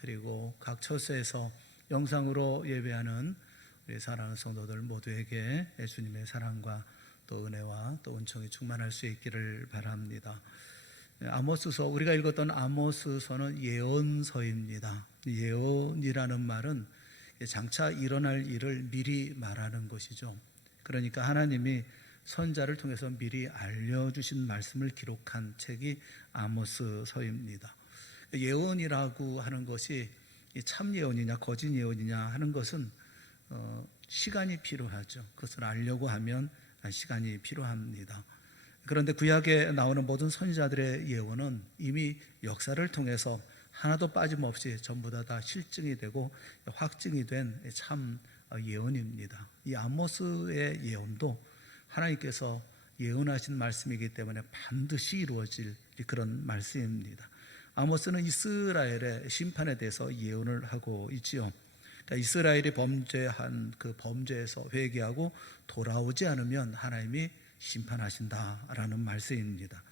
그리고 각 처소에서 영상으로 예배하는 우리 사랑하는 성도들 모두에게 주님의 사랑과 또 은혜와 또 은총이 충만할 수 있기를 바랍니다. 아모스서, 우리가 읽었던 아모스서는 예언서입니다. 예언이라는 말은 장차 일어날 일을 미리 말하는 것이죠. 그러니까 하나님이 선자를 통해서 미리 알려주신 말씀을 기록한 책이 아모스서입니다. 예언이라고 하는 것이 참 예언이냐 거짓 예언이냐 하는 것은 시간이 필요하죠. 그것을 알려고 하면 시간이 필요합니다. 그런데 구약에 나오는 모든 선지자들의 예언은 이미 역사를 통해서 하나도 빠짐없이 전부 다 실증이 되고 확증이 된 참 예언입니다. 이 아모스의 예언도 하나님께서 예언하신 말씀이기 때문에 반드시 이루어질 그런 말씀입니다. 아모스는 이스라엘의 심판에 대해서 예언을 하고 있지요. 그러니까 이스라엘이 범죄한 그 범죄에서 회개하고 돌아오지 않으면 하나님이 심판하신다라는 말씀입니다.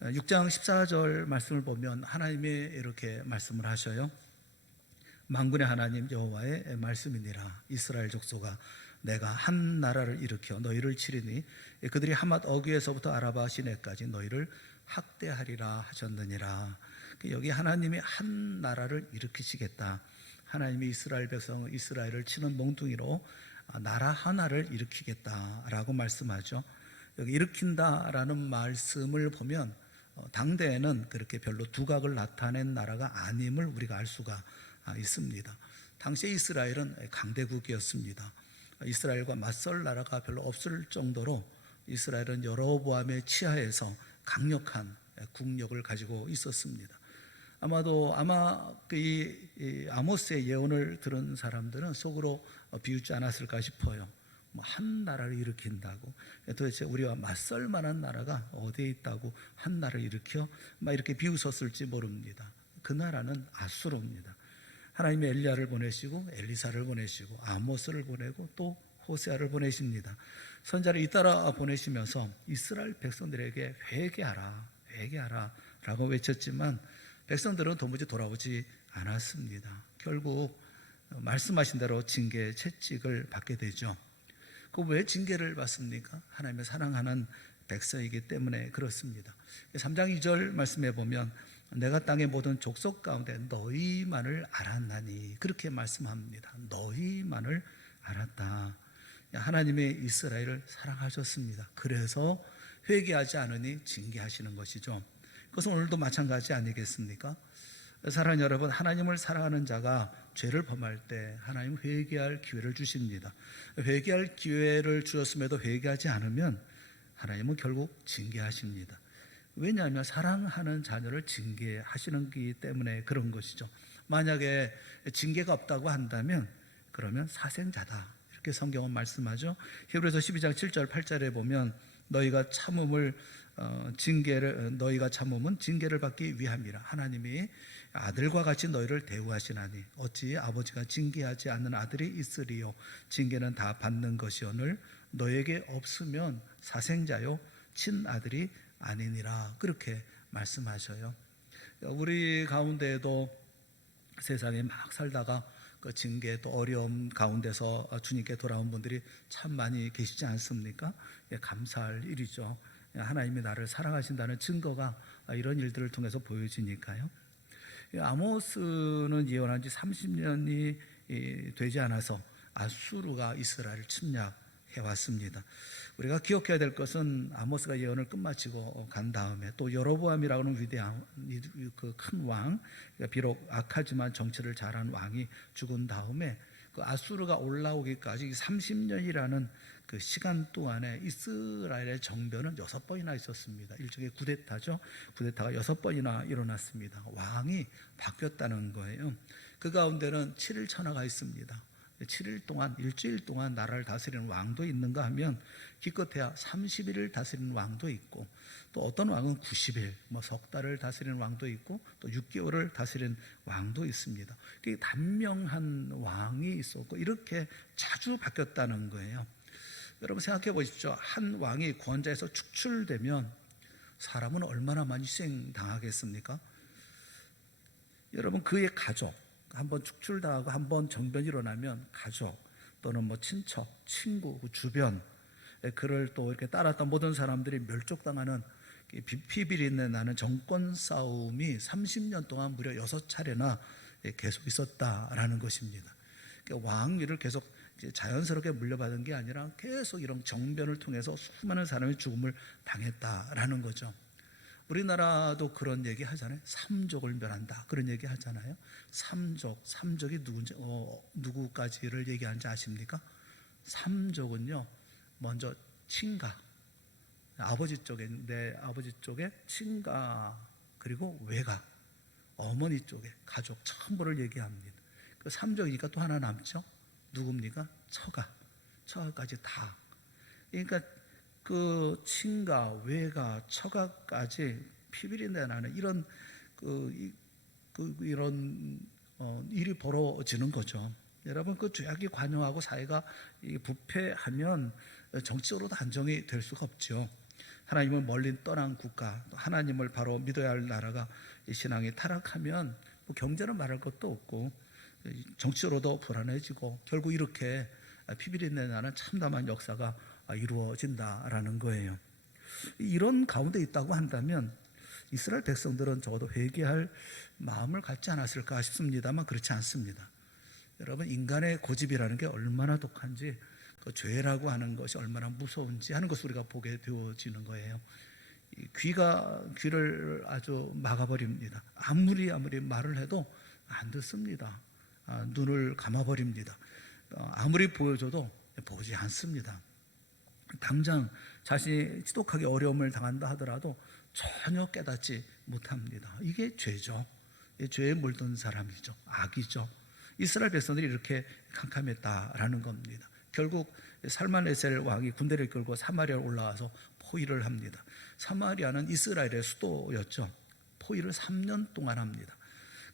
6장 14절 말씀을 보면 하나님이 이렇게 말씀을 하셔요. 만군의 하나님 여호와의 말씀이니라. 이스라엘 족속아, 내가 한 나라를 일으켜 너희를 치리니 그들이 하맛 어귀에서부터 아라바 시내까지 너희를 학대하리라 하셨느니라. 여기 하나님이 한 나라를 일으키시겠다. 하나님이 이스라엘 백성 이스라엘을 치는 몽둥이로 나라 하나를 일으키겠다라고 말씀하죠. 여기 일으킨다라는 말씀을 보면 당대에는 그렇게 별로 두각을 나타낸 나라가 아님을 우리가 알 수가 있습니다. 당시 이스라엘은 강대국이었습니다. 이스라엘과 맞설 나라가 별로 없을 정도로 이스라엘은 여로보암의 치하에서 강력한 국력을 가지고 있었습니다. 아마 이 아모스의 예언을 들은 사람들은 속으로 비웃지 않았을까 싶어요. 한 나라를 일으킨다고, 도대체 우리와 맞설 만한 나라가 어디에 있다고 한 나라를 일으켜 막 이렇게 비웃었을지 모릅니다. 그 나라는 아수르입니다. 하나님이 엘리야를 보내시고 엘리사를 보내시고 아모스를 보내고 또 호세아를 보내십니다. 선자를 잇따라 보내시면서 이스라엘 백성들에게 회개하라 라고 외쳤지만 백성들은 도무지 돌아오지 않았습니다. 결국 말씀하신 대로 징계 채찍을 받게 되죠. 왜 징계를 받습니까? 하나님을 사랑하는 백성이기 때문에 그렇습니다. 3장 2절 말씀해 보면 내가 땅의 모든 족속 가운데 너희만을 알았나니, 그렇게 말씀합니다. 너희만을 알았다. 하나님의 이스라엘을 사랑하셨습니다. 그래서 회개하지 않으니 징계하시는 것이죠. 그것은 오늘도 마찬가지 아니겠습니까? 사랑하는 여러분, 하나님을 사랑하는 자가 죄를 범할 때 하나님 회개할 기회를 주십니다. 회개할 기회를 주셨음에도 회개하지 않으면 하나님은 결국 징계하십니다. 왜냐하면 사랑하는 자녀를 징계하시는 것이기 때문에 그런 것이죠. 만약에 징계가 없다고 한다면 그러면 사생자다, 이렇게 성경은 말씀하죠. 히브리서 12장 7절 8절에 보면 너희가 참음은 징계를 받기 위함이라. 하나님이 아들과 같이 너희를 대우하시나니 어찌 아버지가 징계하지 않는 아들이 있으리요. 징계는 다 받는 것이오늘 너에게 없으면 사생자요 친아들이 아니니라. 그렇게 말씀하셔요. 우리 가운데에도 세상에 막 살다가 그 징계 또 어려움 가운데서 주님께 돌아온 분들이 참 많이 계시지 않습니까? 감사할 일이죠. 하나님이 나를 사랑하신다는 증거가 이런 일들을 통해서 보여지니까요. 아모스는 예언한 지 30년이 되지 않아서 아수르가 이스라엘을 침략해 왔습니다. 우리가 기억해야 될 것은 아모스가 예언을 끝마치고 간 다음에 또 여로보암이라고 하는 위대한 그 큰 왕, 비록 악하지만 정치를 잘한 왕이 죽은 다음에 그 아수르가 올라오기까지 30년이라는 그 시간 동안에 이스라엘의 정변은 6번이나 있었습니다. 일종의 쿠데타죠. 쿠데타가 6번이나 일어났습니다. 왕이 바뀌었다는 거예요. 그 가운데는 7일 천하가 있습니다. 7일 동안, 일주일 동안 나라를 다스리는 왕도 있는가 하면 기껏해야 30일을 다스리는 왕도 있고, 또 어떤 왕은 90일, 석 달을 다스리는 왕도 있고, 또 6개월을 다스리는 왕도 있습니다. 단명한 왕이 있었고 이렇게 자주 바뀌었다는 거예요. 여러분 생각해 보십시오. 한 왕이 권좌에서 축출되면 사람은 얼마나 많이 희생당하겠습니까? 여러분 그의 가족, 한번 축출당하고 한번 정변이 일어나면 가족 또는 뭐 친척, 친구, 그 주변, 그를 또 이렇게 따랐던 모든 사람들이 멸족당하는 피비린내 나는 정권 싸움이 30년 동안 무려 6차례나 계속 있었다라는 것입니다. 그러니까 왕위를 계속 자연스럽게 물려받은 게 아니라 계속 이런 정변을 통해서 수많은 사람이 죽음을 당했다라는 거죠. 우리나라도 그런 얘기 하잖아요. 삼족을 멸한다, 그런 얘기 하잖아요. 삼족이 누군지 누구까지를 얘기하는지 아십니까? 삼족은요, 먼저 친가, 내 아버지 쪽에 친가, 그리고 외가, 어머니 쪽에 가족 전부를 얘기합니다. 그 삼족이니까 또 하나 남죠. 누굽니까? 처가까지 다. 그러니까 그 친가, 외가, 처가까지 피비린내 나는 이런 이런 일이 벌어지는 거죠. 여러분, 그 죄악이 관영하고 사회가 부패하면 정치적으로도 안정이 될 수가 없죠. 하나님을 멀리 떠난 국가, 하나님을 바로 믿어야 할 나라가 신앙이 타락하면 뭐 경제는 말할 것도 없고 정치적으로도 불안해지고 결국 이렇게 피비린내 나는 참담한 역사가 이루어진다라는 거예요. 이런 가운데 있다고 한다면 이스라엘 백성들은 적어도 회개할 마음을 갖지 않았을까 싶습니다만 그렇지 않습니다. 여러분, 인간의 고집이라는 게 얼마나 독한지, 그 죄라고 하는 것이 얼마나 무서운지 하는 것을 우리가 보게 되어지는 거예요. 귀를 아주 막아버립니다. 아무리 말을 해도 안 듣습니다. 눈을 감아버립니다. 아무리 보여줘도 보지 않습니다. 당장 자신이 지독하게 어려움을 당한다 하더라도 전혀 깨닫지 못합니다. 이게 죄죠. 죄에 물든 사람이죠. 악이죠. 이스라엘 백성들이 이렇게 캄캄했다라는 겁니다. 결국 살만에셀 왕이 군대를 이끌고 사마리아에 올라와서 포위를 합니다. 사마리아는 이스라엘의 수도였죠. 포위를 3년 동안 합니다.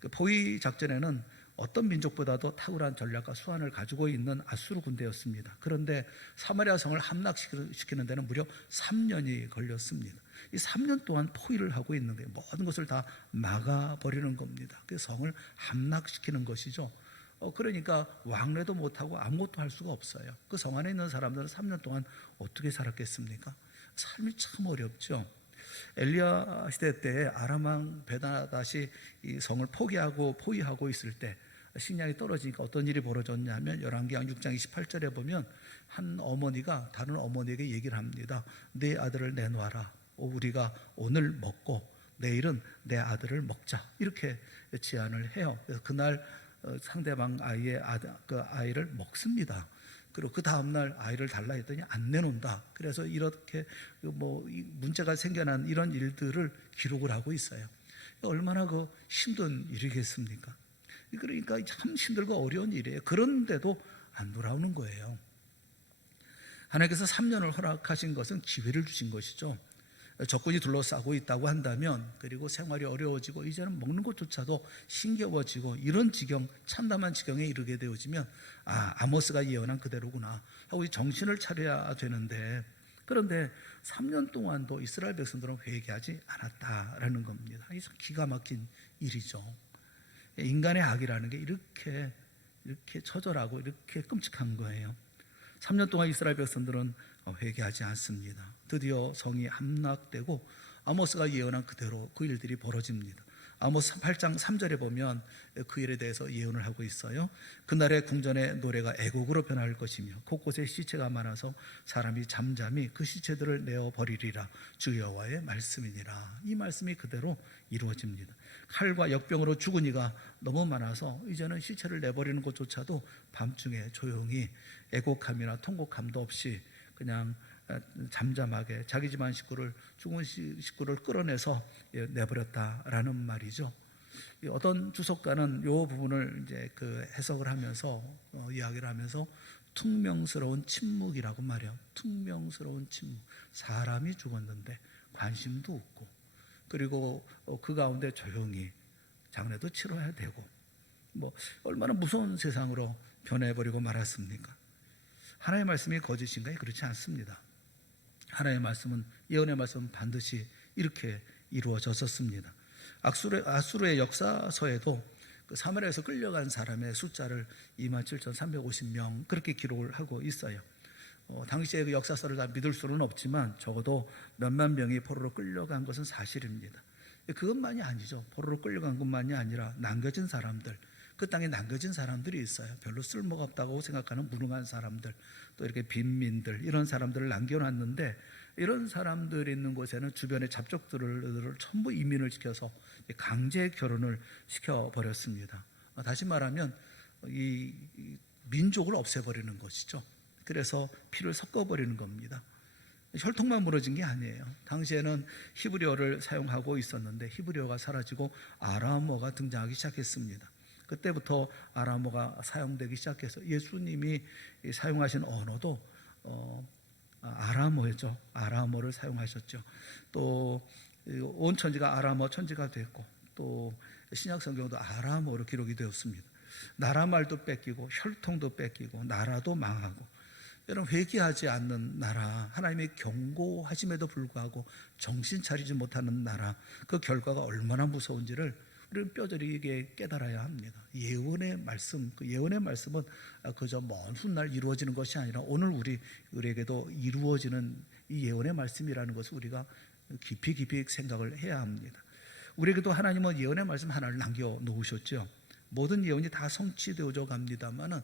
그 포위 작전에는 어떤 민족보다도 탁월한 전략과 수완을 가지고 있는 아수르 군대였습니다. 그런데 사마리아 성을 함락시키는 데는 무려 3년이 걸렸습니다. 이 3년 동안 포위를 하고 있는 거예요. 모든 것을 다 막아버리는 겁니다. 그 성을 함락시키는 것이죠. 그러니까 왕래도 못하고 아무것도 할 수가 없어요. 그 성 안에 있는 사람들은 3년 동안 어떻게 살았겠습니까? 삶이 참 어렵죠. 엘리야 시대 때 아람 왕 베나다시 이 성을 포위하고 있을 때 식량이 떨어지니까 어떤 일이 벌어졌냐면 열왕기상 6장 28절에 보면 한 어머니가 다른 어머니에게 얘기를 합니다. 내 아들을 내놓아라. 우리가 오늘 먹고 내일은 내 아들을 먹자. 이렇게 제안을 해요. 그래서 그날 상대방 그 아이를 먹습니다. 그리고 그 다음날 아이를 달라 했더니 안 내놓는다. 그래서 이렇게 문제가 생겨난 이런 일들을 기록을 하고 있어요. 얼마나 힘든 일이겠습니까? 그러니까 참 힘들고 어려운 일이에요. 그런데도 안 돌아오는 거예요. 하나님께서 3년을 허락하신 것은 기회를 주신 것이죠. 적군이 둘러싸고 있다고 한다면, 그리고 생활이 어려워지고 이제는 먹는 것조차도 힘겨워지고 이런 참담한 지경에 이르게 되어지면 아모스가 예언한 그대로구나 하고 정신을 차려야 되는데, 그런데 3년 동안도 이스라엘 백성들은 회개하지 않았다라는 겁니다. 이게 참 기가 막힌 일이죠. 인간의 악이라는 게 이렇게 처절하고 이렇게 끔찍한 거예요. 3년 동안 이스라엘 백성들은 회개하지 않습니다. 드디어 성이 함락되고 아모스가 예언한 그대로 그 일들이 벌어집니다. 아모스 8장 3절에 보면 그 일에 대해서 예언을 하고 있어요. 그날의 궁전의 노래가 애곡으로 변할 것이며 곳곳에 시체가 많아서 사람이 잠잠히 그 시체들을 내어버리리라. 주 여호와의 말씀이니라. 이 말씀이 그대로 이루어집니다. 칼과 역병으로 죽은 이가 너무 많아서 이제는 시체를 내버리는 것조차도 밤중에 조용히 애곡함이나 통곡함도 없이 그냥 잠잠하게 자기 집안 죽은 식구를 끌어내서 내버렸다라는 말이죠. 어떤 주석가는 이 부분을 이제 해석을 하면서 이야기를 하면서 퉁명스러운 침묵이라고 말해요. 퉁명스러운 침묵. 사람이 죽었는데 관심도 없고, 그리고 그 가운데 조용히 장례도 치러야 되고, 얼마나 무서운 세상으로 변해버리고 말았습니까? 하나님의 말씀이 거짓인가요? 그렇지 않습니다. 하나님의 말씀은, 예언의 말씀은 반드시 이렇게 이루어졌었습니다. 아수르의 역사서에도 그 사마리아에서 끌려간 사람의 숫자를 27,350명 그렇게 기록을 하고 있어요. 당시의 그 역사서를 다 믿을 수는 없지만 적어도 몇만 명이 포로로 끌려간 것은 사실입니다. 그것만이 아니죠. 포로로 끌려간 것만이 아니라 남겨진 사람들, 그 땅에 남겨진 사람들이 있어요. 별로 쓸모가 없다고 생각하는 무능한 사람들, 또 이렇게 빈민들, 이런 사람들을 남겨놨는데, 이런 사람들이 있는 곳에는 주변의 잡족들을 전부 이민을 시켜서 강제 결혼을 시켜버렸습니다. 다시 말하면 이 민족을 없애버리는 것이죠. 그래서 피를 섞어버리는 겁니다. 혈통만 무너진 게 아니에요. 당시에는 히브리어를 사용하고 있었는데 히브리어가 사라지고 아람어가 등장하기 시작했습니다. 그때부터 아람어가 사용되기 시작해서 예수님이 사용하신 언어도 아람어였죠. 아람어를 사용하셨죠. 또 온 천지가 아람어 천지가 됐고, 또 신약 성경도 아람어로 기록이 되었습니다. 나라 말도 뺏기고 혈통도 뺏기고 나라도 망하고, 여러분, 회개하지 않는 나라, 하나님의 경고하심에도 불구하고 정신 차리지 못하는 나라, 그 결과가 얼마나 무서운지를 우리는 뼈저리게 깨달아야 합니다. 예언의 말씀, 그 예언의 말씀은 그저 먼 훗날 이루어지는 것이 아니라 오늘 우리에게도 이루어지는 이 예언의 말씀이라는 것을 우리가 깊이 생각을 해야 합니다. 우리에게도 하나님은 예언의 말씀 하나를 남겨놓으셨죠. 모든 예언이 다 성취되어져 갑니다만은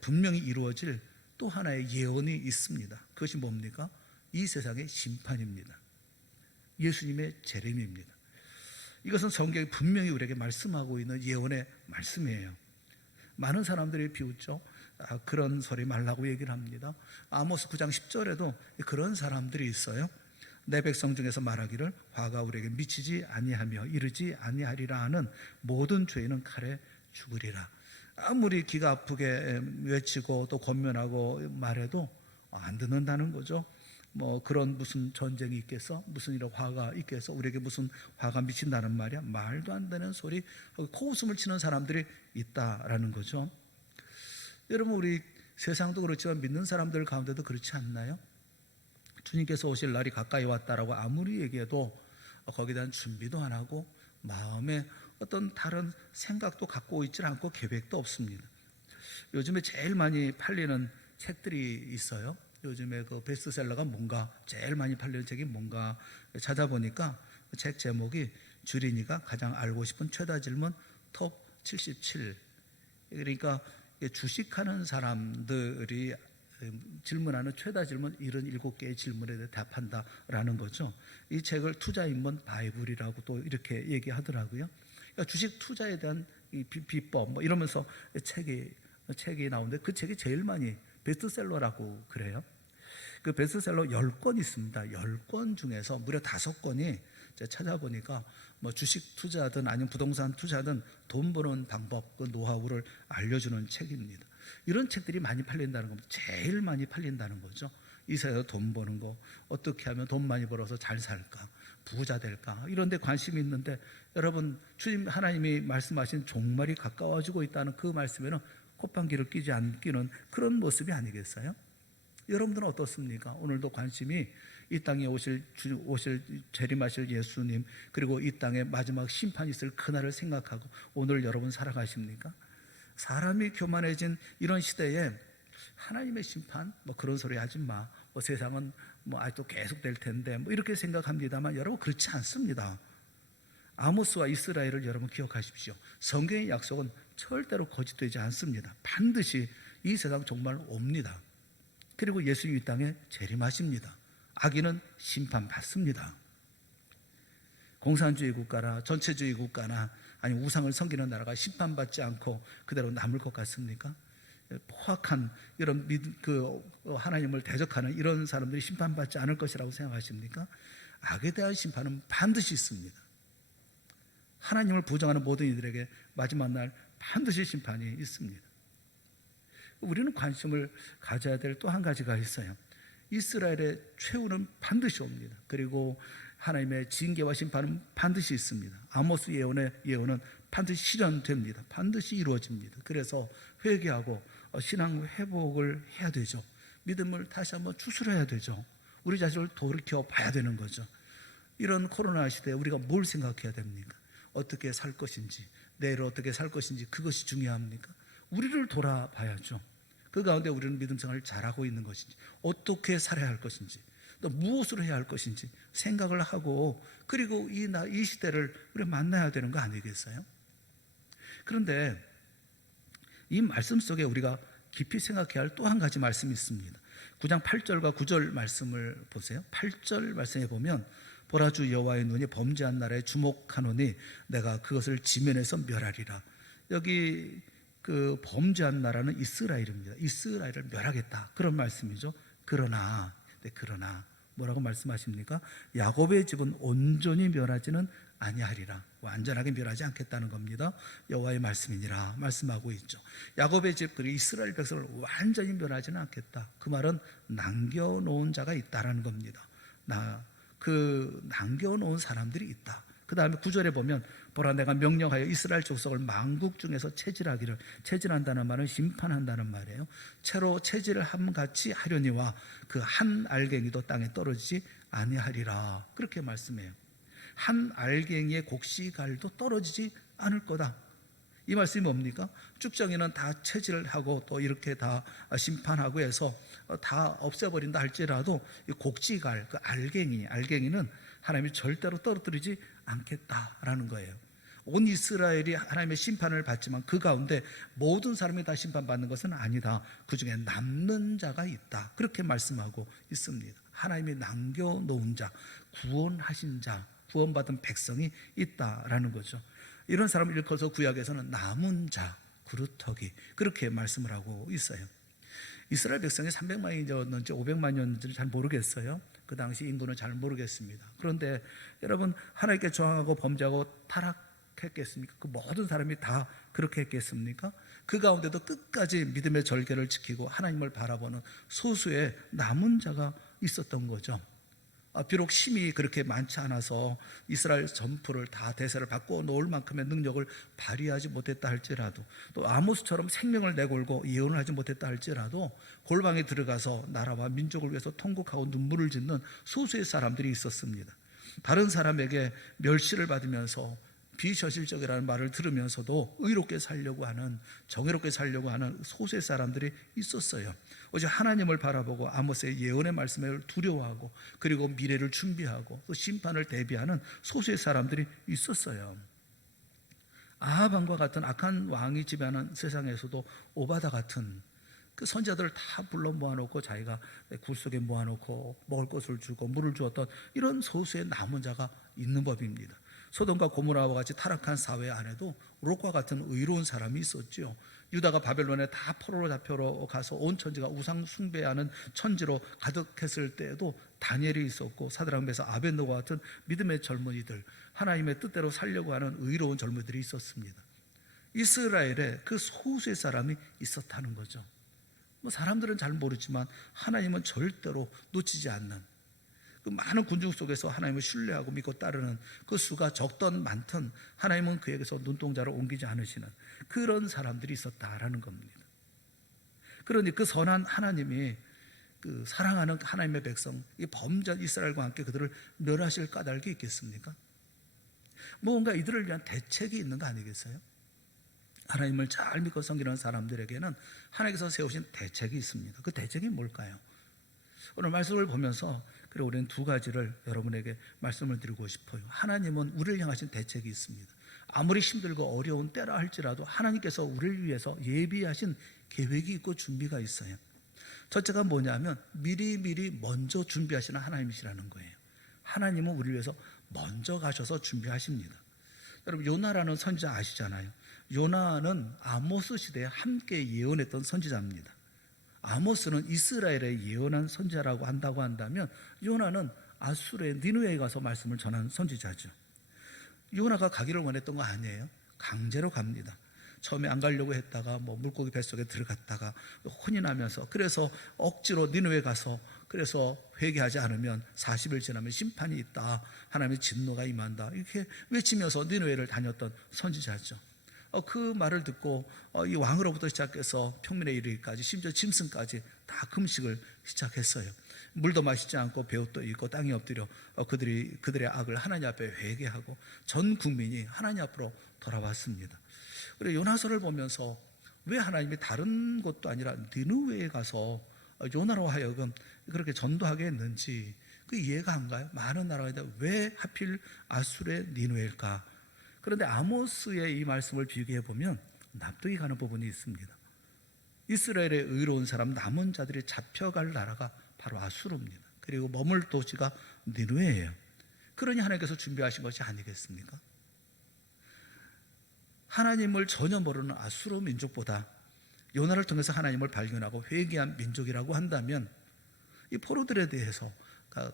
분명히 이루어질 또 하나의 예언이 있습니다. 그것이 뭡니까? 이 세상의 심판입니다. 예수님의 재림입니다. 이것은 성경이 분명히 우리에게 말씀하고 있는 예언의 말씀이에요. 많은 사람들이 비웃죠. 그런 소리 말라고 얘기를 합니다. 아모스 9장 10절에도 그런 사람들이 있어요. 내 백성 중에서 말하기를 화가 우리에게 미치지 아니하며 이르지 아니하리라 하는 모든 죄인은 칼에 죽으리라. 아무리 기가 아프게 외치고 또 권면하고 말해도 안 듣는다는 거죠. 뭐 그런 무슨 전쟁이 있겠어? 무슨 이런 화가 있겠어? 우리에게 무슨 화가 미친다는 말이야? 말도 안 되는 소리, 코웃음을 치는 사람들이 있다라는 거죠. 여러분, 우리 세상도 그렇지만 믿는 사람들 가운데도 그렇지 않나요? 주님께서 오실 날이 가까이 왔다라고 아무리 얘기해도 거기에 대한 준비도 안 하고 마음에 어떤 다른 생각도 갖고 있지 않고 계획도 없습니다. 요즘에 제일 많이 팔리는 책들이 있어요. 요즘에 그 베스트셀러가 뭔가, 제일 많이 팔리는 책이 뭔가 찾아보니까 그 책 제목이 주린이가 가장 알고 싶은 최다 질문 톱 77. 그러니까 주식하는 사람들이 질문하는 최다 질문 77개의 질문에 대해 답한다라는 거죠. 이 책을 투자 입문 바이블이라고 또 이렇게 얘기하더라고요. 그러니까 주식 투자에 대한 이 비법 뭐 이러면서 책이 나오는데 그 책이 제일 많이 베스트셀러라고 그래요. 그 베스트셀러 10권 있습니다. 10권 중에서 무려 5권이 제가 찾아보니까 뭐 주식 투자든 아니면 부동산 투자든 돈 버는 방법, 그 노하우를 알려주는 책입니다. 이런 책들이 많이 팔린다는 겁니다. 제일 많이 팔린다는 거죠. 이 세상에서 돈 버는 거, 어떻게 하면 돈 많이 벌어서 잘 살까, 부자 될까, 이런 데 관심이 있는데, 여러분, 주님 하나님이 말씀하신 종말이 가까워지고 있다는 그 말씀에는 콧방귀를 끼지 않기는 그런 모습이 아니겠어요? 여러분들은 어떻습니까? 오늘도 관심이 이 땅에 오실 재림하실 예수님, 그리고 이 땅에 마지막 심판이 있을 그날을 생각하고 오늘 여러분 살아가십니까? 사람이 교만해진 이런 시대에 하나님의 심판, 뭐 그런 소리 하지 마. 뭐 세상은 뭐 아직도 계속 될 텐데, 뭐 이렇게 생각합니다만 여러분, 그렇지 않습니다. 아모스와 이스라엘을 여러분 기억하십시오. 성경의 약속은 절대로 거짓되지 않습니다. 반드시 이 세상 정말 옵니다. 그리고 예수님 이 땅에 재림하십니다. 악인은 심판받습니다. 공산주의 국가나 전체주의 국가나 아니면 우상을 섬기는 나라가 심판받지 않고 그대로 남을 것 같습니까? 포악한 이런 하나님을 대적하는 이런 사람들이 심판받지 않을 것이라고 생각하십니까? 악에 대한 심판은 반드시 있습니다. 하나님을 부정하는 모든 이들에게 마지막 날 반드시 심판이 있습니다. 우리는 관심을 가져야 될 또 한 가지가 있어요. 이스라엘의 최후는 반드시 옵니다. 그리고 하나님의 징계와 심판은 반드시 있습니다. 아모스 예언은 반드시 실현됩니다. 반드시 이루어집니다. 그래서 회개하고 신앙 회복을 해야 되죠. 믿음을 다시 한번 추스려야 되죠. 우리 자신을 돌이켜 봐야 되는 거죠. 이런 코로나 시대에 우리가 뭘 생각해야 됩니까? 어떻게 살 것인지, 내일 어떻게 살 것인지 그것이 중요합니까? 우리를 돌아봐야죠. 그 가운데 우리는 믿음 생활을 잘하고 있는 것인지, 어떻게 살아야 할 것인지, 또 무엇으로 해야 할 것인지 생각을 하고, 그리고 이 시대를 우리가 만나야 되는 거 아니겠어요? 그런데 이 말씀 속에 우리가 깊이 생각해야 할 또 한 가지 말씀이 있습니다. 9장 8절과 9절 말씀을 보세요. 8절 말씀에 보면 보라 주 여호와의 눈이 범죄한 나라에 주목하노니 내가 그것을 지면에서 멸하리라. 여기 그 범죄한 나라는 이스라엘입니다. 이스라엘을 멸하겠다, 그런 말씀이죠. 그러나 뭐라고 말씀하십니까? 야곱의 집은 온전히 멸하지는 아니하리라. 완전하게 멸하지 않겠다는 겁니다. 여호와의 말씀이니라 말씀하고 있죠. 야곱의 집, 그리고 이스라엘 백성을 완전히 멸하지는 않겠다. 그 말은 남겨놓은 자가 있다라는 겁니다. 남겨놓은 사람들이 있다. 그 다음에 9절에 보면 보라 내가 명령하여 이스라엘 족속을 만국 중에서 체질하기를, 체질한다는 말은 심판한다는 말이에요. 채로 체질을 함같이 하려니와 그 한 알갱이도 땅에 떨어지지 아니하리라, 그렇게 말씀해요. 한 알갱이의 곡식알도 떨어지지 않을 거다. 이 말씀이 뭡니까? 쭉정이는 다 체질을 하고 또 이렇게 다 심판하고 해서 다 없애버린다 할지라도 이 곡식알, 그 알갱이는 하나님이 절대로 떨어뜨리지 않겠다라는 거예요. 온 이스라엘이 하나님의 심판을 받지만 그 가운데 모든 사람이 다 심판받는 것은 아니다. 그 중에 남는 자가 있다, 그렇게 말씀하고 있습니다. 하나님이 남겨놓은 자, 구원하신 자, 구원받은 백성이 있다라는 거죠. 이런 사람을 일컬어서 구약에서는 남은 자, 구루터기, 그렇게 말씀을 하고 있어요. 이스라엘 백성이 300만이었는지 500만이었는지 잘 모르겠어요. 그 당시 인구는 잘 모르겠습니다. 그런데 여러분, 하나님께 저항하고 범죄하고 타락했겠습니까? 그 모든 사람이 다 그렇게 했겠습니까? 그 가운데도 끝까지 믿음의 절개를 지키고 하나님을 바라보는 소수의 남은 자가 있었던 거죠. 비록 힘이 그렇게 많지 않아서 이스라엘 전부를 다 대세를 바꿔 놓을 만큼의 능력을 발휘하지 못했다 할지라도, 또 아모스처럼 생명을 내걸고 예언을 하지 못했다 할지라도 골방에 들어가서 나라와 민족을 위해서 통곡하고 눈물을 짓는 소수의 사람들이 있었습니다. 다른 사람에게 멸시를 받으면서 비저실적이라는 말을 들으면서도 의롭게 살려고 하는, 정의롭게 살려고 하는 소수의 사람들이 있었어요. 오직 하나님을 바라보고 아모스의 예언의 말씀을 두려워하고, 그리고 미래를 준비하고 또 심판을 대비하는 소수의 사람들이 있었어요. 아합 왕과 같은 악한 왕이 지배하는 세상에서도 오바다 같은 그 선지자들을 다 불러 모아놓고 자기가 굴 속에 모아놓고 먹을 것을 주고 물을 주었던 이런 소수의 남은 자가 있는 법입니다. 소돔과 고모라와 같이 타락한 사회 안에도 롯과 같은 의로운 사람이 있었죠. 유다가 바벨론에 다 포로로 잡혀러 가서 온 천지가 우상 숭배하는 천지로 가득했을 때에도 다니엘이 있었고, 사드락 메삭 아벳느고 같은 믿음의 젊은이들, 하나님의 뜻대로 살려고 하는 의로운 젊은이들이 있었습니다. 이스라엘에 그 소수의 사람이 있었다는 거죠. 사람들은 잘 모르지만 하나님은 절대로 놓치지 않는, 그 많은 군중 속에서 하나님을 신뢰하고 믿고 따르는 그 수가 적던 많든 하나님은 그에게서 눈동자를 옮기지 않으시는 그런 사람들이 있었다라는 겁니다. 그러니 그 선한 하나님이 그 사랑하는 하나님의 백성, 이 범죄한 이스라엘과 함께 그들을 멸하실 까닭이 있겠습니까? 뭔가 이들을 위한 대책이 있는 거 아니겠어요? 하나님을 잘 믿고 섬기는 사람들에게는 하나님께서 세우신 대책이 있습니다. 그 대책이 뭘까요? 오늘 말씀을 보면서 그리고 우리는 두 가지를 여러분에게 말씀을 드리고 싶어요. 하나님은 우리를 향하신 대책이 있습니다. 아무리 힘들고 어려운 때라 할지라도 하나님께서 우리를 위해서 예비하신 계획이 있고 준비가 있어요. 첫째가 뭐냐면 미리 먼저 준비하시는 하나님이시라는 거예요. 하나님은 우리를 위해서 먼저 가셔서 준비하십니다. 여러분, 요나라는 선지자 아시잖아요. 요나는 아모스 시대에 함께 예언했던 선지자입니다. 아모스는 이스라엘에 예언한 선지자라고 한다고 한다면 요나는 아수르의 니느웨에 가서 말씀을 전한 선지자죠. 요나가 가기를 원했던 거 아니에요. 강제로 갑니다. 처음에 안 가려고 했다가 물고기 뱃속에 들어갔다가 혼이 나면서, 그래서 억지로 니느웨 가서, 그래서 회개하지 않으면 40일 지나면 심판이 있다, 하나님의 진노가 임한다, 이렇게 외치면서 니느웨를 다녔던 선지자죠. 그 말을 듣고 이 왕으로부터 시작해서 평민에 이르기까지, 심지어 짐승까지 다 금식을 시작했어요. 물도 마시지 않고 배옷도 입고 땅에 엎드려 그들의 악을 하나님 앞에 회개하고 전 국민이 하나님 앞으로 돌아왔습니다. 그리고 요나서를 보면서 왜 하나님이 다른 곳도 아니라 니느웨에 가서 요나로 하여금 그렇게 전도하게 했는지 그 이해가 안 가요. 많은 나라가 왜 하필 아수르의 니느웨일까? 그런데 아모스의 이 말씀을 비교해 보면 납득이 가는 부분이 있습니다. 이스라엘의 의로운 사람 남은 자들이 잡혀갈 나라가 바로 아수르입니다. 그리고 머물 도시가 니느웨예요. 그러니 하나님께서 준비하신 것이 아니겠습니까? 하나님을 전혀 모르는 아수르 민족보다 요나를 통해서 하나님을 발견하고 회개한 민족이라고 한다면 이 포로들에 대해서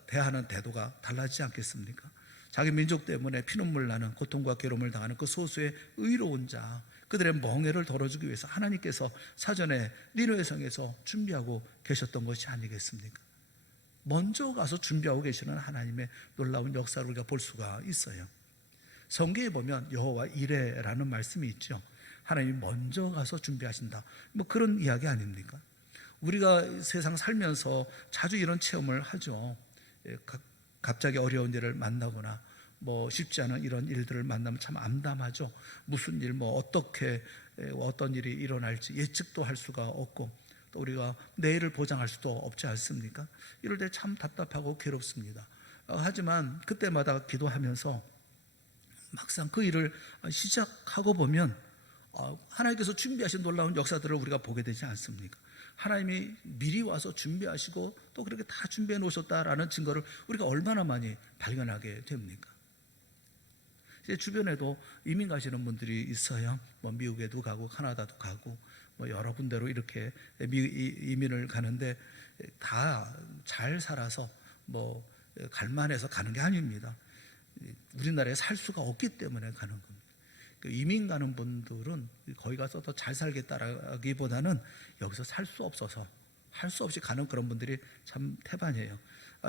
대하는 태도가 달라지지 않겠습니까? 자기 민족 때문에 피눈물 나는 고통과 괴로움을 당하는 그 소수의 의로운 자, 그들의 멍해를 덜어주기 위해서 하나님께서 사전에 니느웨 성에서 준비하고 계셨던 것이 아니겠습니까? 먼저 가서 준비하고 계시는 하나님의 놀라운 역사를 우리가 볼 수가 있어요. 성경에 보면 여호와 이레라는 말씀이 있죠. 하나님이 먼저 가서 준비하신다. 뭐 그런 이야기 아닙니까? 우리가 세상 살면서 자주 이런 체험을 하죠. 갑자기 어려운 일을 만나거나 뭐 쉽지 않은 이런 일들을 만나면 참 암담하죠. 무슨 일, 뭐 어떻게 어떤 일이 일어날지 예측도 할 수가 없고 또 우리가 내일을 보장할 수도 없지 않습니까? 이럴 때 참 답답하고 괴롭습니다. 하지만 그때마다 기도하면서 막상 그 일을 시작하고 보면 하나님께서 준비하신 놀라운 역사들을 우리가 보게 되지 않습니까? 하나님이 미리 와서 준비하시고 또 그렇게 다 준비해 놓으셨다라는 증거를 우리가 얼마나 많이 발견하게 됩니까? 제 주변에도 이민 가시는 분들이 있어요. 뭐 미국에도 가고 카나다도 가고 뭐 여러 군데로 이렇게 이민을 가는데 다 잘 살아서 뭐 갈만해서 가는 게 아닙니다. 우리나라에 살 수가 없기 때문에 가는 겁니다. 이민 가는 분들은 거기 가서 더 잘 살겠다라기보다는 여기서 살 수 없어서 할 수 없이 가는 그런 분들이 참 태반이에요.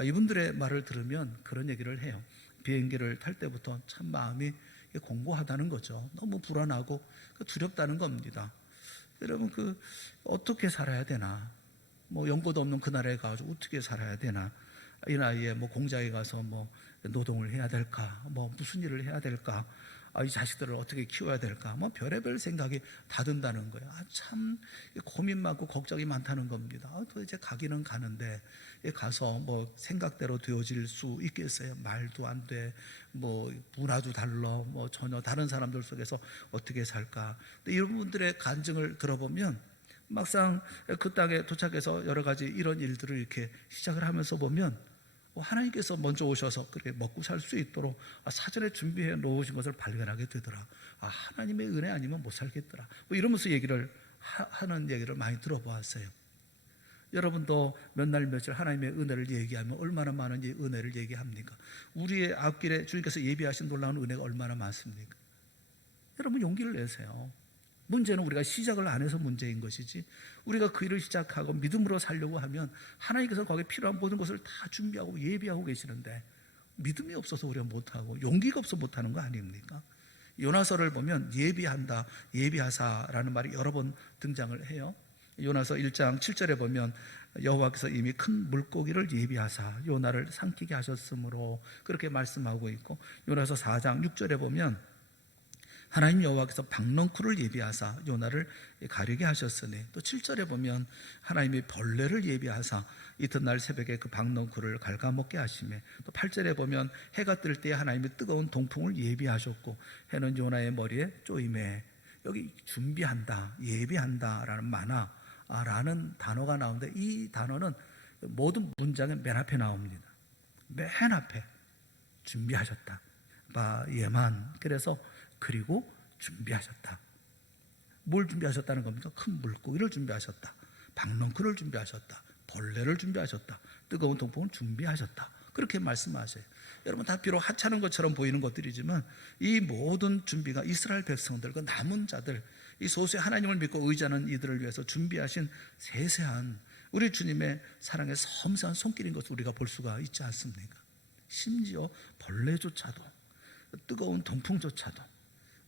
이분들의 말을 들으면 그런 얘기를 해요. 비행기를 탈 때부터 참 마음이 공고하다는 거죠. 너무 불안하고 두렵다는 겁니다. 여러분 어떻게 살아야 되나? 뭐 연고도 없는 그 나라에 가서 어떻게 살아야 되나? 이 나이에 뭐 공장에 가서 뭐 노동을 해야 될까? 뭐 무슨 일을 해야 될까? 이 자식들을 어떻게 키워야 될까? 뭐 별의별 생각이 다 든다는 거예요. 참 고민 많고 걱정이 많다는 겁니다. 도대체 가기는 가는데 가서 뭐 생각대로 되어질 수 있겠어요? 말도 안 돼. 뭐 문화도 달라. 뭐 전혀 다른 사람들 속에서 어떻게 살까? 근데 이런 분들의 간증을 들어보면 막상 그 땅에 도착해서 여러 가지 이런 일들을 이렇게 시작을 하면서 보면 하나님께서 먼저 오셔서 그렇게 먹고 살 수 있도록 사전에 준비해 놓으신 것을 발견하게 되더라. 하나님의 은혜 아니면 못 살겠더라. 뭐 이러면서 하는 얘기를 많이 들어보았어요. 여러분도 몇 날 며칠 하나님의 은혜를 얘기하면 얼마나 많은 은혜를 얘기합니까? 우리의 앞길에 주님께서 예비하신 놀라운 은혜가 얼마나 많습니까? 여러분 용기를 내세요. 문제는 우리가 시작을 안 해서 문제인 것이지, 우리가 그 일을 시작하고 믿음으로 살려고 하면 하나님께서 거기에 필요한 모든 것을 다 준비하고 예비하고 계시는데 믿음이 없어서 우리가 못하고 용기가 없어서 못하는 거 아닙니까? 요나서를 보면 예비한다, 예비하사라는 말이 여러 번 등장을 해요. 요나서 1장 7절에 보면 여호와께서 이미 큰 물고기를 예비하사 요나를 삼키게 하셨으므로 그렇게 말씀하고 있고, 요나서 4장 6절에 보면 하나님 여호와께서 박넝쿨을 예비하사 요나를 가리게 하셨으니, 또 7절에 보면 하나님이 벌레를 예비하사 이튿날 새벽에 그 박넝쿨을 갉아먹게 하시매, 또 8절에 보면 해가 뜰 때에 하나님이 뜨거운 동풍을 예비하셨고 해는 요나의 머리에 쪼임에. 여기 준비한다, 예비한다라는 라는 단어가 나오는데 이 단어는 모든 문장의 맨 앞에 나옵니다. 맨 앞에 준비하셨다, 예만. 그리고 준비하셨다. 뭘 준비하셨다는 겁니까? 큰 물고기를 준비하셨다, 박넝쿨을 준비하셨다, 벌레를 준비하셨다, 뜨거운 동풍을 준비하셨다. 그렇게 말씀하세요. 여러분 다 비록 하찮은 것처럼 보이는 것들이지만 이 모든 준비가 이스라엘 백성들, 그 남은 자들, 이 소수의 하나님을 믿고 의지하는 이들을 위해서 준비하신 세세한 우리 주님의 사랑의 섬세한 손길인 것을 우리가 볼 수가 있지 않습니까? 심지어 벌레조차도, 뜨거운 동풍조차도,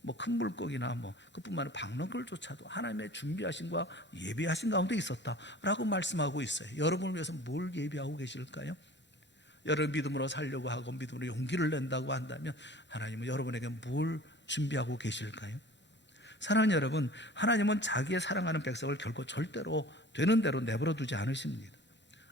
뭐 큰 물고기나 뭐 그뿐만 아니라 박너걸조차도 하나님의 준비하신과 예비하신 가운데 있었다라고 말씀하고 있어요. 여러분을 위해서 뭘 예비하고 계실까요? 여러분 믿음으로 살려고 하고 믿음으로 용기를 낸다고 한다면 하나님은 여러분에게 뭘 준비하고 계실까요? 사랑하는 여러분, 하나님은 자기의 사랑하는 백성을 결코 절대로 되는 대로 내버려 두지 않으십니다.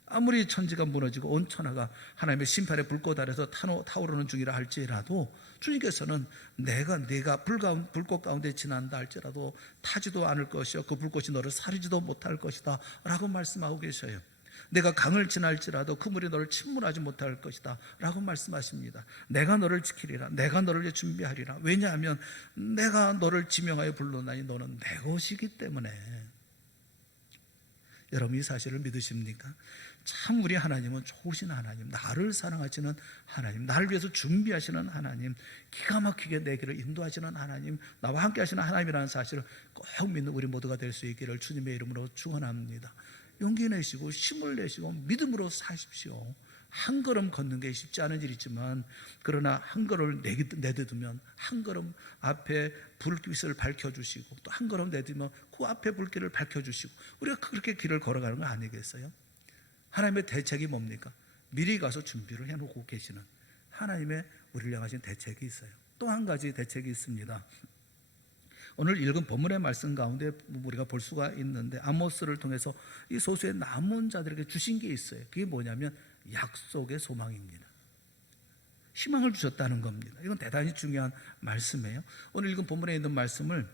아무리 천지가 무너지고 온 천하가 하나님의 심판의 불꽃 아래서 타오르는 중이라 할지라도 주님께서는 네가 불꽃 가운데 지난다 할지라도 타지도 않을 것이요 그 불꽃이 너를 사르지도 못할 것이다 라고 말씀하고 계셔요. 내가 강을 지날지라도 그 물이 너를 침몰하지 못할 것이다 라고 말씀하십니다. 내가 너를 지키리라. 내가 너를 위해 준비하리라. 왜냐하면 내가 너를 지명하여 불렀나니 너는 내 것이기 때문에. 여러분 이 사실을 믿으십니까? 참 우리 하나님은 좋으신 하나님, 나를 사랑하시는 하나님, 나를 위해서 준비하시는 하나님, 기가 막히게 내 길을 인도하시는 하나님, 나와 함께 하시는 하나님이라는 사실을 꼭 믿는 우리 모두가 될 수 있기를 주님의 이름으로 축원합니다. 용기 내시고 힘을 내시고 믿음으로 사십시오. 한 걸음 걷는 게 쉽지 않은 일이지만 그러나 한 걸음을 내딛으면 한 걸음 앞에 불빛을 밝혀주시고 또 한 걸음 내딛으면 그 앞에 불길을 밝혀주시고 우리가 그렇게 길을 걸어가는 거 아니겠어요? 하나님의 대책이 뭡니까? 미리 가서 준비를 해놓고 계시는 하나님의 우리를 향하신 대책이 있어요. 또 한 가지 대책이 있습니다. 오늘 읽은 본문의 말씀 가운데 우리가 볼 수가 있는데 아모스를 통해서 이 소수의 남은 자들에게 주신 게 있어요. 그게 뭐냐면 약속의 소망입니다. 희망을 주셨다는 겁니다. 이건 대단히 중요한 말씀이에요. 오늘 읽은 본문에 있는 말씀을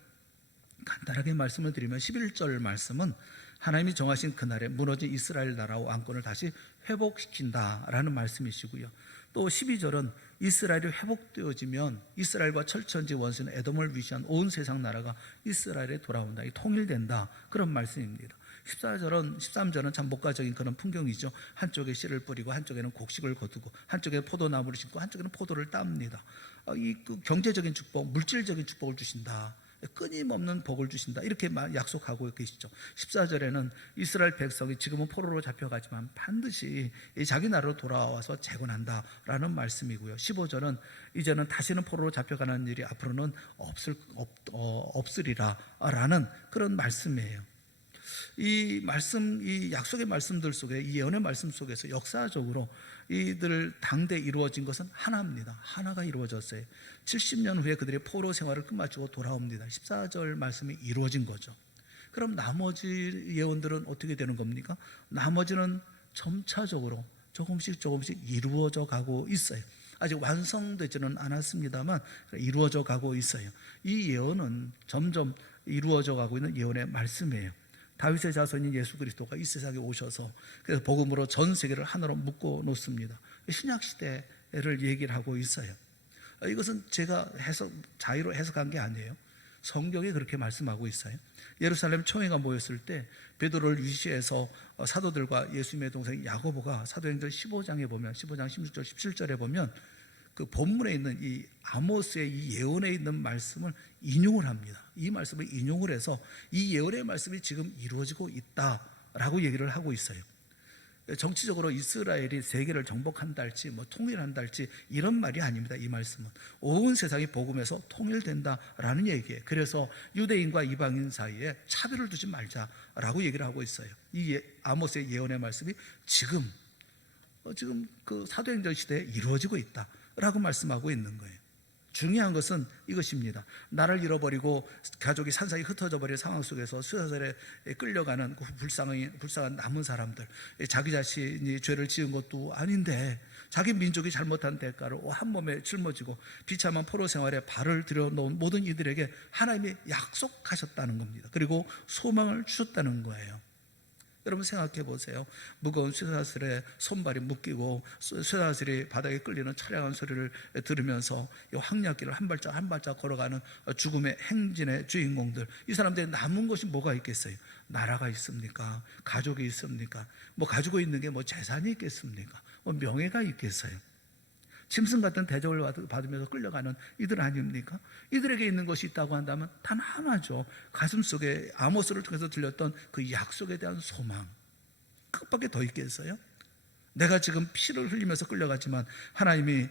간단하게 말씀을 드리면 11절 말씀은 하나님이 정하신 그날에 무너진 이스라엘 나라와 왕권을 다시 회복시킨다라는 말씀이시고요. 또 12절은 이스라엘이 회복되어지면 이스라엘과 철천지 원수는 에돔을 위시한 온 세상 나라가 이스라엘에 돌아온다, 통일된다, 그런 말씀입니다. 13절은 참 목가적인 그런 풍경이죠. 한쪽에 씨를 뿌리고 한쪽에는 곡식을 거두고 한쪽에 포도나무를 심고 한쪽에는 포도를 땁니다. 이 경제적인 축복, 물질적인 축복을 주신다, 끊임없는 복을 주신다, 이렇게 약속하고 계시죠. 14절에는 이스라엘 백성이 지금은 포로로 잡혀가지만 반드시 자기 나라로 돌아와서 재건한다라는 말씀이고요. 15절은 이제는 다시는 포로로 잡혀가는 일이 앞으로는 없으리라라는 그런 말씀이에요. 이 말씀, 이 약속의 말씀들 속에, 이 예언의 말씀 속에서 역사적으로 이들 당대 이루어진 것은 하나입니다. 하나가 이루어졌어요. 70년 후에 그들이 포로 생활을 끝마치고 돌아옵니다. 14절 말씀이 이루어진 거죠. 그럼 나머지 예언들은 어떻게 되는 겁니까? 나머지는 점차적으로 조금씩 이루어져 가고 있어요. 아직 완성되지는 않았습니다만 이루어져 가고 있어요. 이 예언은 점점 이루어져 가고 있는 예언의 말씀이에요. 다윗의 자손인 예수 그리스도가 이 세상에 오셔서 그래서 복음으로 전 세계를 하나로 묶어 놓습니다. 신약 시대를 얘기를 하고 있어요. 이것은 제가 자의로 해석한 게 아니에요. 성경이 그렇게 말씀하고 있어요. 예루살렘 총회가 모였을 때 베드로를 위시해서 사도들과 예수님의 동생 야고보가 사도행전 15장에 보면 15장 16절 17절에 보면 그 본문에 있는 이 아모스의 이 예언에 있는 말씀을 인용을 합니다. 이 말씀을 인용을 해서 이 예언의 말씀이 지금 이루어지고 있다라고 얘기를 하고 있어요. 정치적으로 이스라엘이 세계를 정복한다 할지 통일한다 할지 이런 말이 아닙니다. 이 말씀은 온 세상이 복음에서 통일된다라는 얘기예요. 그래서 유대인과 이방인 사이에 차별을 두지 말자라고 얘기를 하고 있어요. 이 아모스의 예언의 말씀이 지금 그 사도행전 시대에 이루어지고 있다라고 말씀하고 있는 거예요. 중요한 것은 이것입니다. 나를 잃어버리고 가족이 산산이 흩어져 버릴 상황 속에서 수사설에 끌려가는 그 불쌍한 남은 사람들, 자기 자신이 죄를 지은 것도 아닌데 자기 민족이 잘못한 대가를 한 몸에 짊어지고 비참한 포로 생활에 발을 들여놓은 모든 이들에게 하나님이 약속하셨다는 겁니다. 그리고 소망을 주셨다는 거예요. 여러분 생각해 보세요. 무거운 쇠사슬에 손발이 묶이고 쇠사슬이 바닥에 끌리는 처량한 소리를 들으면서 이 황야길을 한 발짝 한 발짝 걸어가는 죽음의 행진의 주인공들, 이 사람들이 남은 것이 뭐가 있겠어요? 나라가 있습니까? 가족이 있습니까? 가지고 있는 게 재산이 있겠습니까? 명예가 있겠어요? 짐승 같은 대접을 받으면서 끌려가는 이들 아닙니까? 이들에게 있는 것이 있다고 한다면 단 하나죠. 가슴속에 아모스를 통해서 들렸던 그 약속에 대한 소망, 그것밖에 더 있겠어요? 내가 지금 피를 흘리면서 끌려가지만 하나님이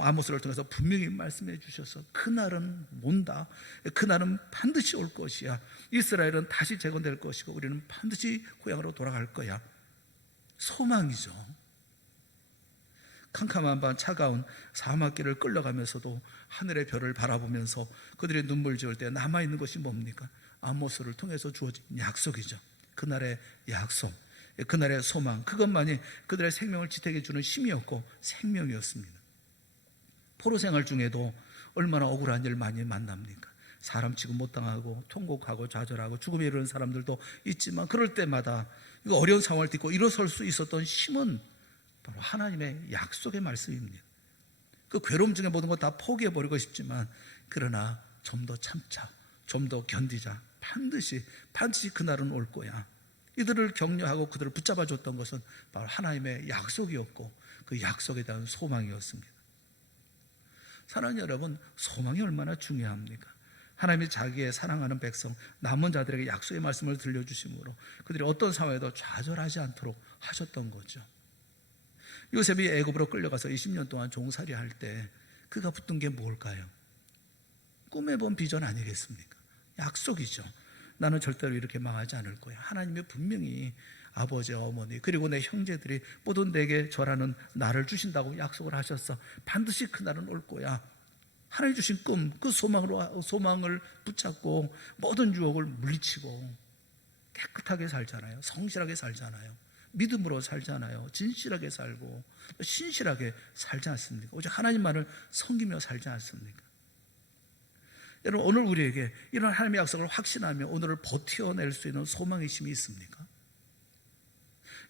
아모스를 통해서 분명히 말씀해 주셔서 그날은 온다. 그날은 반드시 올 것이야. 이스라엘은 다시 재건될 것이고 우리는 반드시 고향으로 돌아갈 거야. 소망이죠. 캄캄한 밤 차가운 사막길을 끌려가면서도 하늘의 별을 바라보면서 그들의 눈물 지을 때 남아있는 것이 뭡니까? 아모스를 통해서 주어진 약속이죠. 그날의 약속, 그날의 소망, 그것만이 그들의 생명을 지탱해 주는 힘이었고 생명이었습니다. 포로 생활 중에도 얼마나 억울한 일 많이 만납니까? 사람 취급 못 당하고 통곡하고 좌절하고 죽음에 이르는 사람들도 있지만 그럴 때마다 이거 어려운 상황을 딛고 일어설 수 있었던 힘은 바로 하나님의 약속의 말씀입니다. 그 괴로움 중에 모든 것 다 포기해버리고 싶지만 그러나 좀 더 참자, 좀 더 견디자. 반드시 그날은 올 거야. 이들을 격려하고 그들을 붙잡아줬던 것은 바로 하나님의 약속이었고 그 약속에 대한 소망이었습니다. 사랑하는 여러분, 소망이 얼마나 중요합니까? 하나님이 자기의 사랑하는 백성 남은 자들에게 약속의 말씀을 들려주심으로 그들이 어떤 상황에도 좌절하지 않도록 하셨던 거죠. 요셉이 애굽으로 끌려가서 20년 동안 종살이 할 때 그가 붙든 게 뭘까요? 꿈에 본 비전 아니겠습니까? 약속이죠. 나는 절대로 이렇게 망하지 않을 거야. 하나님이 분명히 아버지와 어머니 그리고 내 형제들이 모두 내게 절하는 나를 주신다고 약속을 하셨어. 반드시 그날은 올 거야. 하나님 주신 꿈, 그 소망을 붙잡고 모든 유혹을 물리치고 깨끗하게 살잖아요. 성실하게 살잖아요. 믿음으로 살잖아요. 진실하게 살고 신실하게 살지 않습니까? 오직 하나님만을 섬기며 살지 않습니까? 여러분, 오늘 우리에게 이런 하나님의 약속을 확신하며 오늘을 버텨낼 수 있는 소망의 힘이 있습니까?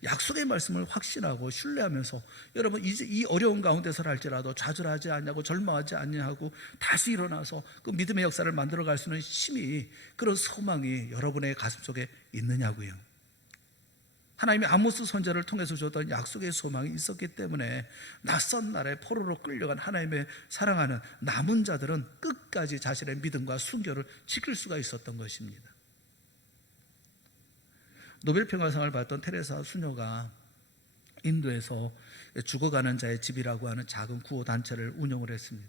약속의 말씀을 확신하고 신뢰하면서 여러분 이제 이 어려운 가운데서 할지라도 좌절하지 않냐고 절망하지 않냐고 다시 일어나서 그 믿음의 역사를 만들어갈 수 있는 힘이, 그런 소망이 여러분의 가슴속에 있느냐고요. 하나님이 아모스 선지자를 통해서 주었던 약속의 소망이 있었기 때문에 낯선 나라의 포로로 끌려간 하나님의 사랑하는 남은 자들은 끝까지 자신의 믿음과 순결을 지킬 수가 있었던 것입니다. 노벨 평화상을 받았던 테레사 수녀가 인도에서 죽어가는 자의 집이라고 하는 작은 구호 단체를 운영을 했습니다.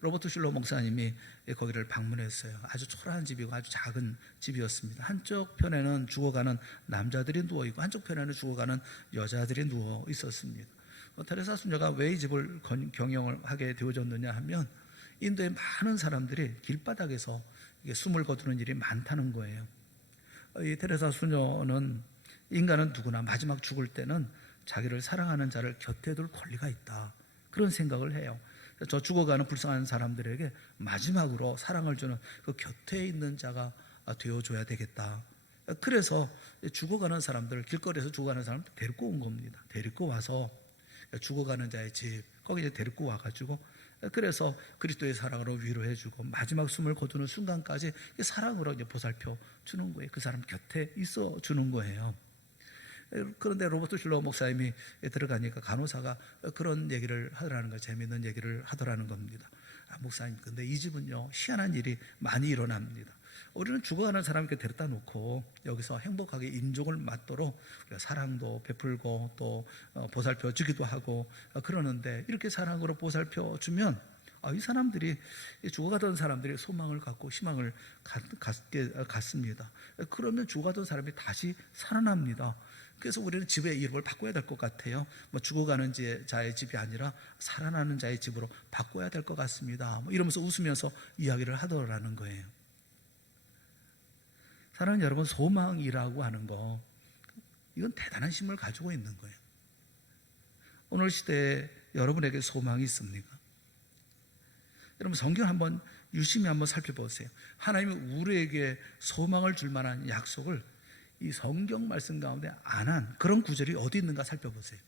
로버트 슐러 목사님이 거기를 방문했어요. 아주 초라한 집이고 아주 작은 집이었습니다. 한쪽 편에는 죽어가는 남자들이 누워있고 한쪽 편에는 죽어가는 여자들이 누워 있었습니다. 테레사 수녀가 왜 이 집을 경영을 하게 되어졌느냐 하면 인도의 많은 사람들이 길바닥에서 숨을 거두는 일이 많다는 거예요. 이 테레사 수녀는 인간은 누구나 마지막 죽을 때는 자기를 사랑하는 자를 곁에 둘 권리가 있다, 그런 생각을 해요. 저 죽어가는 불쌍한 사람들에게 마지막으로 사랑을 주는 그 곁에 있는 자가 되어줘야 되겠다. 그래서 죽어가는 사람들, 길거리에서 죽어가는 사람들 데리고 온 겁니다. 데리고 와서 죽어가는 자의 집, 거기에 데리고 와가지고 그래서 그리스도의 사랑으로 위로해주고 마지막 숨을 거두는 순간까지 사랑으로 이제 보살펴 주는 거예요. 그 사람 곁에 있어 주는 거예요. 그런데 로버트 슐러 목사님이 들어가니까 간호사가 그런 얘기를 하더라는 거예요. 재미있는 얘기를 하더라는 겁니다. 목사님, 근데 이 집은요 희한한 일이 많이 일어납니다. 우리는 죽어가는 사람께 데려다 놓고 여기서 행복하게 인종을 맞도록 우리가 사랑도 베풀고 또 보살펴 주기도 하고 그러는데, 이렇게 사랑으로 보살펴 주면 이 사람들이, 죽어가던 사람들이 소망을 갖고 희망을 갖습니다. 그러면 죽어가던 사람이 다시 살아납니다. 그래서 우리는 집의 이름을 바꿔야 될 것 같아요. 죽어가는 자의 집이 아니라 살아나는 자의 집으로 바꿔야 될 것 같습니다. 이러면서 웃으면서 이야기를 하더라는 거예요. 사랑하는 여러분, 소망이라고 하는 거, 이건 대단한 힘을 가지고 있는 거예요. 오늘 시대에 여러분에게 소망이 있습니까? 여러분, 성경 한번 유심히 한번 살펴보세요. 하나님이 우리에게 소망을 줄 만한 약속을 이 성경 말씀 가운데 안 한 그런 구절이 어디 있는가 살펴보세요.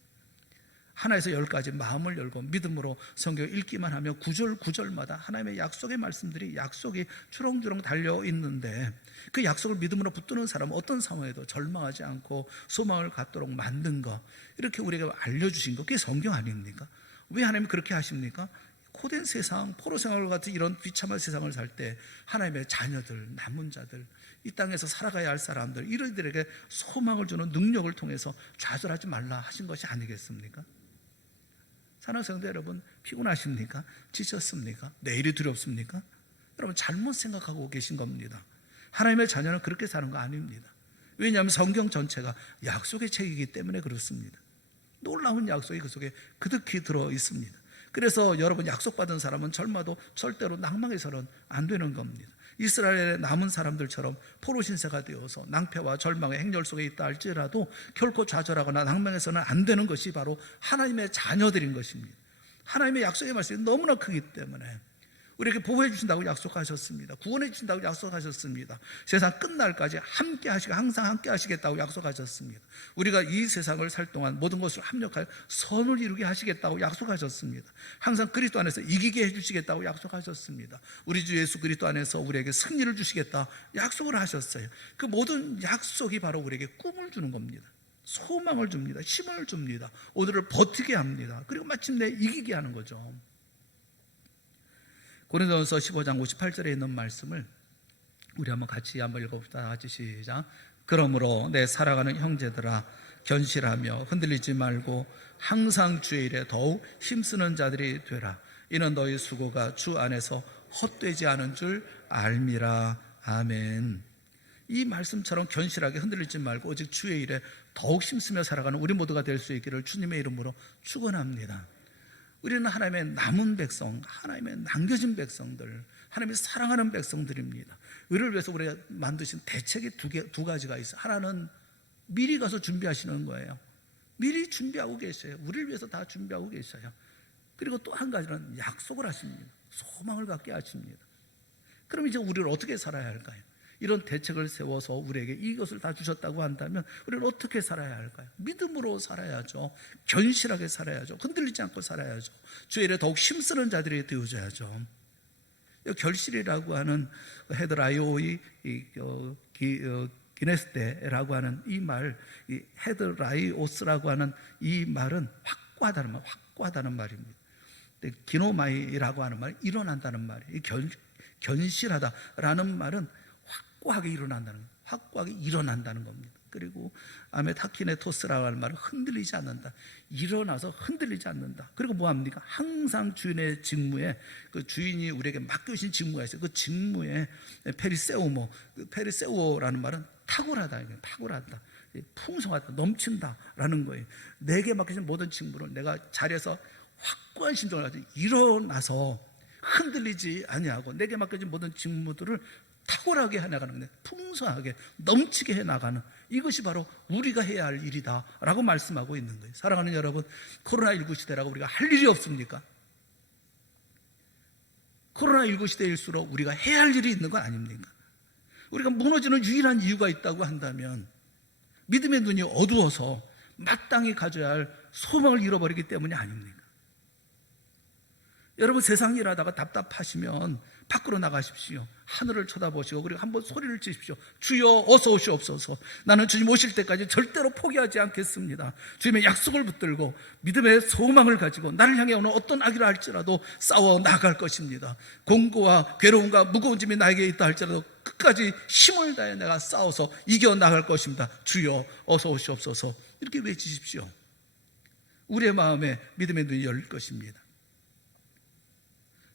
하나에서 10까지 마음을 열고 믿음으로 성경 읽기만 하면 구절 구절마다 하나님의 약속의 말씀들이, 약속이 주렁주렁 달려 있는데, 그 약속을 믿음으로 붙드는 사람은 어떤 상황에도 절망하지 않고 소망을 갖도록 만든 것, 이렇게 우리에게 알려주신 것, 그게 성경 아닙니까? 왜 하나님이 그렇게 하십니까? 고된 세상, 포로 생활과 같은 이런 비참한 세상을 살 때 하나님의 자녀들, 남은 자들, 이 땅에서 살아가야 할 사람들, 이들에게 소망을 주는 능력을 통해서 좌절하지 말라 하신 것이 아니겠습니까? 사랑하는 성도 여러분, 피곤하십니까? 지쳤습니까? 내일이 두렵습니까? 여러분, 잘못 생각하고 계신 겁니다. 하나님의 자녀는 그렇게 사는 거 아닙니다. 왜냐하면 성경 전체가 약속의 책이기 때문에 그렇습니다. 놀라운 약속이 그 속에 그득히 들어 있습니다. 그래서 여러분, 약속받은 사람은 젊어도 절대로 낭망해서는 안 되는 겁니다. 이스라엘의 남은 사람들처럼 포로 신세가 되어서 낭패와 절망의 행렬 속에 있다 할지라도 결코 좌절하거나 낭망해서는 안 되는 것이 바로 하나님의 자녀들인 것입니다. 하나님의 약속의 말씀이 너무나 크기 때문에 우리에게 보호해 주신다고 약속하셨습니다. 구원해 주신다고 약속하셨습니다. 세상 끝날까지 함께 하시고 항상 함께 하시겠다고 약속하셨습니다. 우리가 이 세상을 살 동안 모든 것을 합력하여 선을 이루게 하시겠다고 약속하셨습니다. 항상 그리스도 안에서 이기게 해주시겠다고 약속하셨습니다. 우리 주 예수 그리스도 안에서 우리에게 승리를 주시겠다 약속을 하셨어요. 그 모든 약속이 바로 우리에게 꿈을 주는 겁니다. 소망을 줍니다. 힘을 줍니다. 오늘을 버티게 합니다. 그리고 마침내 이기게 하는 거죠. 고린도전서 15장 58절에 있는 말씀을 우리 한번 같이 읽어봅시다. 다 같이 시작. 그러므로 내 사랑하는 형제들아, 견실하며 흔들리지 말고 항상 주의 일에 더욱 힘쓰는 자들이 되라. 이는 너희 수고가 주 안에서 헛되지 않은 줄 알미라. 아멘. 이 말씀처럼 견실하게 흔들리지 말고 오직 주의 일에 더욱 힘쓰며 살아가는 우리 모두가 될 수 있기를 주님의 이름으로 축원합니다. 우리는 하나님의 남은 백성, 하나님의 남겨진 백성들, 하나님의 사랑하는 백성들입니다. 우리를 위해서 우리가 만드신 대책이 두 가지가 있어요. 하나는 미리 가서 준비하시는 거예요. 미리 준비하고 계셔요. 우리를 위해서 다 준비하고 계셔요. 그리고 또 한 가지는 약속을 하십니다. 소망을 갖게 하십니다. 그럼 이제 우리를 어떻게 살아야 할까요? 이런 대책을 세워서 우리에게 이것을 다 주셨다고 한다면 우리는 어떻게 살아야 할까요? 믿음으로 살아야죠. 견실하게 살아야죠. 흔들리지 않고 살아야죠. 주의 일에 더욱 힘쓰는 자들이 되어줘야죠. 결실이라고 하는 헤드라이오이 기네스테라고 하는 이 말, 이 헤드라이오스라고 하는 이 말은 확고하다는 말입니다. 기노마이라고 하는 말은 일어난다는 말이에요. 견실하다라는 말은 확고하게 일어난다는 겁니다. 그리고 아메타키네토스라고 하는 말은 흔들리지 않는다. 일어나서 흔들리지 않는다. 그리고 뭐합니까? 항상 주인의 직무에, 그 주인이 우리에게 맡겨주신 직무가 있어요. 그 직무에 페리세우오라는 말은 탁월하다, 풍성하다, 넘친다라는 거예요. 내게 맡겨진 모든 직무를 내가 자리에서 확고한 심정을 가지고 일어나서 흔들리지 아니하고 내게 맡겨진 모든 직무들을 탁월하게 해나가는 건데, 풍성하게 넘치게 해나가는, 이것이 바로 우리가 해야 할 일이다 라고 말씀하고 있는 거예요. 사랑하는 여러분, 코로나19 시대라고 우리가 할 일이 없습니까? 코로나19 시대일수록 우리가 해야 할 일이 있는 거 아닙니까? 우리가 무너지는 유일한 이유가 있다고 한다면 믿음의 눈이 어두워서 마땅히 가져야 할 소망을 잃어버리기 때문이 아닙니까? 여러분, 세상 일하다가 답답하시면 밖으로 나가십시오. 하늘을 쳐다보시고 그리고 한번 소리를 지십시오. 주여 어서 오시옵소서. 나는 주님 오실 때까지 절대로 포기하지 않겠습니다. 주님의 약속을 붙들고 믿음의 소망을 가지고 나를 향해 오는 어떤 악이라 할지라도 싸워 나갈 것입니다. 공고와 괴로움과 무거운 짐이 나에게 있다 할지라도 끝까지 힘을 다해 내가 싸워서 이겨 나갈 것입니다. 주여 어서 오시옵소서. 이렇게 외치십시오. 우리의 마음에 믿음의 눈이 열릴 것입니다.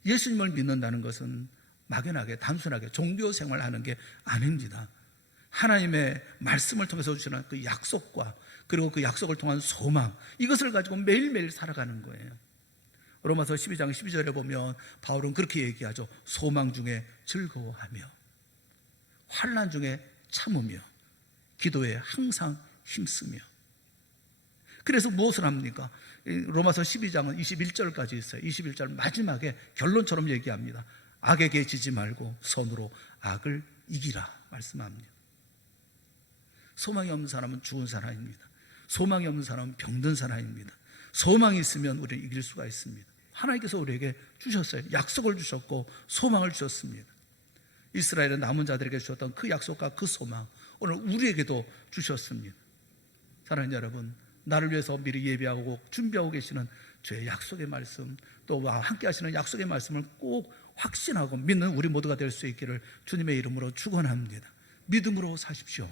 예수님을 믿는다는 것은 막연하게 단순하게 종교 생활하는 게 아닙니다. 하나님의 말씀을 통해서 주시는 그 약속과 그리고 그 약속을 통한 소망, 이것을 가지고 매일매일 살아가는 거예요. 로마서 12장 12절에 보면 바울은 그렇게 얘기하죠. 소망 중에 즐거워하며 환난 중에 참으며 기도에 항상 힘쓰며. 그래서 무엇을 합니까? 로마서 12장은 21절까지 있어요. 21절 마지막에 결론처럼 얘기합니다. 악에게 지지 말고 선으로 악을 이기라 말씀합니다. 소망이 없는 사람은 죽은 사람입니다. 소망이 없는 사람은 병든 사람입니다. 소망이 있으면 우리는 이길 수가 있습니다. 하나님께서 우리에게 주셨어요. 약속을 주셨고 소망을 주셨습니다. 이스라엘의 남은 자들에게 주셨던 그 약속과 그 소망, 오늘 우리에게도 주셨습니다. 사랑하는 여러분, 나를 위해서 미리 예비하고 준비하고 계시는 주의 약속의 말씀, 또 함께 하시는 약속의 말씀을 꼭 확신하고 믿는 우리 모두가 될 수 있기를 주님의 이름으로 축원합니다. 믿음으로 사십시오.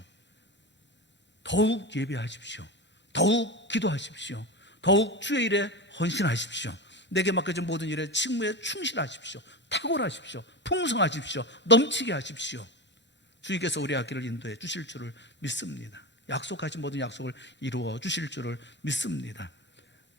더욱 예배하십시오. 더욱 기도하십시오. 더욱 주의 일에 헌신하십시오. 내게 맡겨진 모든 일에 직무에 충실하십시오. 탁월하십시오. 풍성하십시오. 넘치게 하십시오. 주님께서 우리 앞길을 인도해 주실 줄을 믿습니다. 약속하신 모든 약속을 이루어 주실 줄을 믿습니다.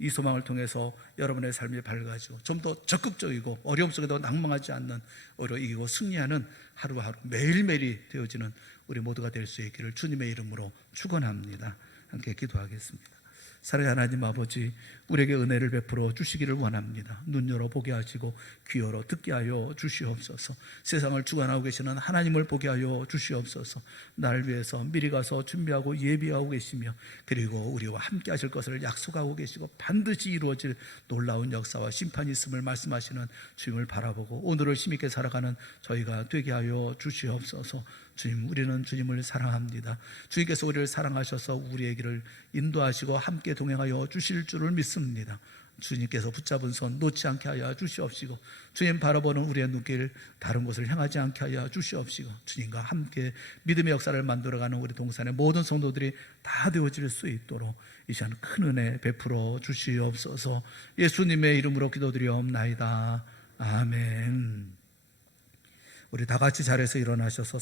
이 소망을 통해서 여러분의 삶이 밝아지고 좀 더 적극적이고 어려움 속에도 낭망하지 않는 오히려 이기고 승리하는 하루하루 매일매일이 되어지는 우리 모두가 될 수 있기를 주님의 이름으로 축원합니다. 함께 기도하겠습니다. 사랑의 하나님 아버지, 우리에게 은혜를 베풀어 주시기를 원합니다. 눈 열어 보게 하시고 귀 열어 듣게 하여 주시옵소서. 세상을 주관하고 계시는 하나님을 보게 하여 주시옵소서. 나를 위해서 미리 가서 준비하고 예비하고 계시며 그리고 우리와 함께 하실 것을 약속하고 계시고 반드시 이루어질 놀라운 역사와 심판이 있음을 말씀하시는 주님을 바라보고 오늘을 힘있게 살아가는 저희가 되게 하여 주시옵소서. 주님, 우리는 주님을 사랑합니다. 주님께서 우리를 사랑하셔서 우리의 길을 인도하시고 함께 동행하여 주실 줄을 믿습니다. 주님께서 붙잡은 손 놓지 않게 하여 주시옵시고 주님 바라보는 우리의 눈길 다른 곳을 향하지 않게 하여 주시옵시고 주님과 함께 믿음의 역사를 만들어가는 우리 동산의 모든 성도들이 다 되어질 수 있도록 이 시간 큰 은혜 베풀어 주시옵소서. 예수님의 이름으로 기도드리옵나이다. 아멘. 우리 다 같이 자리에서 일어나셔서